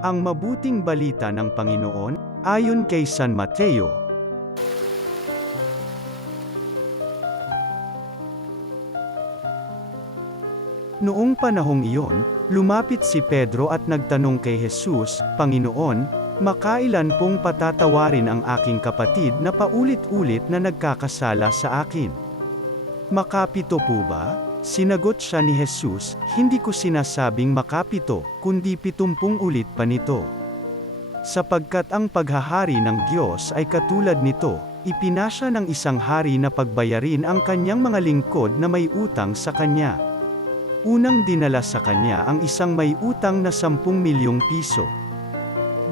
Ang mabuting balita ng Panginoon, ayon kay San Mateo. Noong panahong iyon, lumapit si Pedro at nagtanong kay Jesus, "Panginoon, makailan pong patatawarin ang aking kapatid na paulit-ulit na nagkakasala sa akin? Makapito po ba?" Sinagot siya ni Jesus, "Hindi ko sinasabing makapito, kundi 70 ulit pa nito. Sapagkat ang paghahari ng Diyos ay katulad nito, ipinasya ng isang hari na pagbayarin ang kanyang mga lingkod na may utang sa kanya. Unang dinala sa kanya ang isang may utang na 10 milyong piso.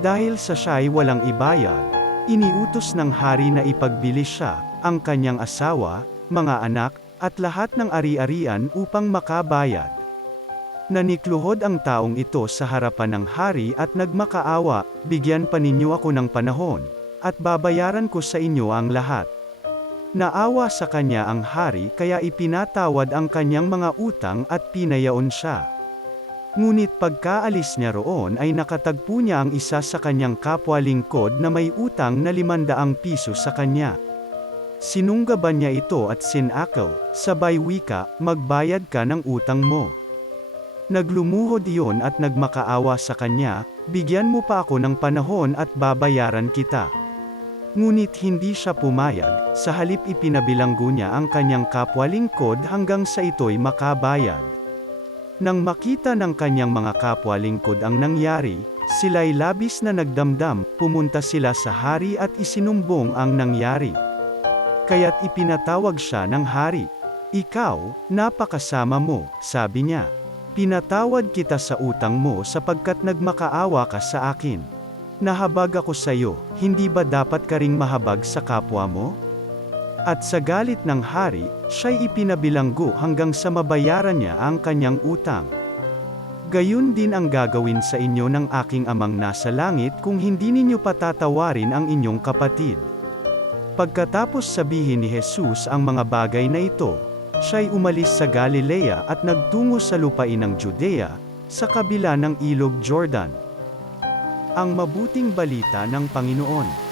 Dahil sa siya'y walang ibayad, iniutos ng hari na ipagbili siya, ang kanyang asawa, mga anak, at lahat ng ari-arian upang makabayad. Nanikluhod ang taong ito sa harapan ng hari at nagmakaawa, 'Bigyan pa ninyo ako ng panahon, at babayaran ko sa inyo ang lahat.' Naawa sa kanya ang hari kaya ipinatawad ang kanyang mga utang at pinayaon siya. Ngunit pagkaalis niya roon ay nakatagpo niya ang isa sa kanyang kapwa-lingkod na may utang na 500 piso sa kanya. Sinunggaban niya ito at sinakaw, sabay wika, 'Magbayad ka ng utang mo.' Naglumuhod iyon at nagmakaawa sa kanya, 'Bigyan mo pa ako ng panahon at babayaran kita.' Ngunit hindi siya pumayag, sa halip ipinabilanggo niya ang kanyang kapwa-lingkod hanggang sa ito'y makabayad. Nang makita ng kanyang mga kapwa-lingkod ang nangyari, sila'y labis na nagdamdam, pumunta sila sa hari at isinumbong ang nangyari. Kaya't ipinatawag siya ng hari. 'Ikaw, napakasama mo,' sabi niya. 'Pinatawad kita sa utang mo sapagkat nagmakaawa ka sa akin. Nahabag ako sa iyo, hindi ba dapat ka ring mahabag sa kapwa mo?' At sa galit ng hari, siya'y ipinabilanggo hanggang sa mabayaran niya ang kanyang utang. Gayun din ang gagawin sa inyo ng aking Amang nasa langit kung hindi ninyo patatawarin ang inyong kapatid." Pagkatapos sabihin ni Jesus ang mga bagay na ito, siya'y umalis sa Galilea at nagtungo sa lupain ng Judea, sa kabila ng ilog Jordan. Ang mabuting balita ng Panginoon.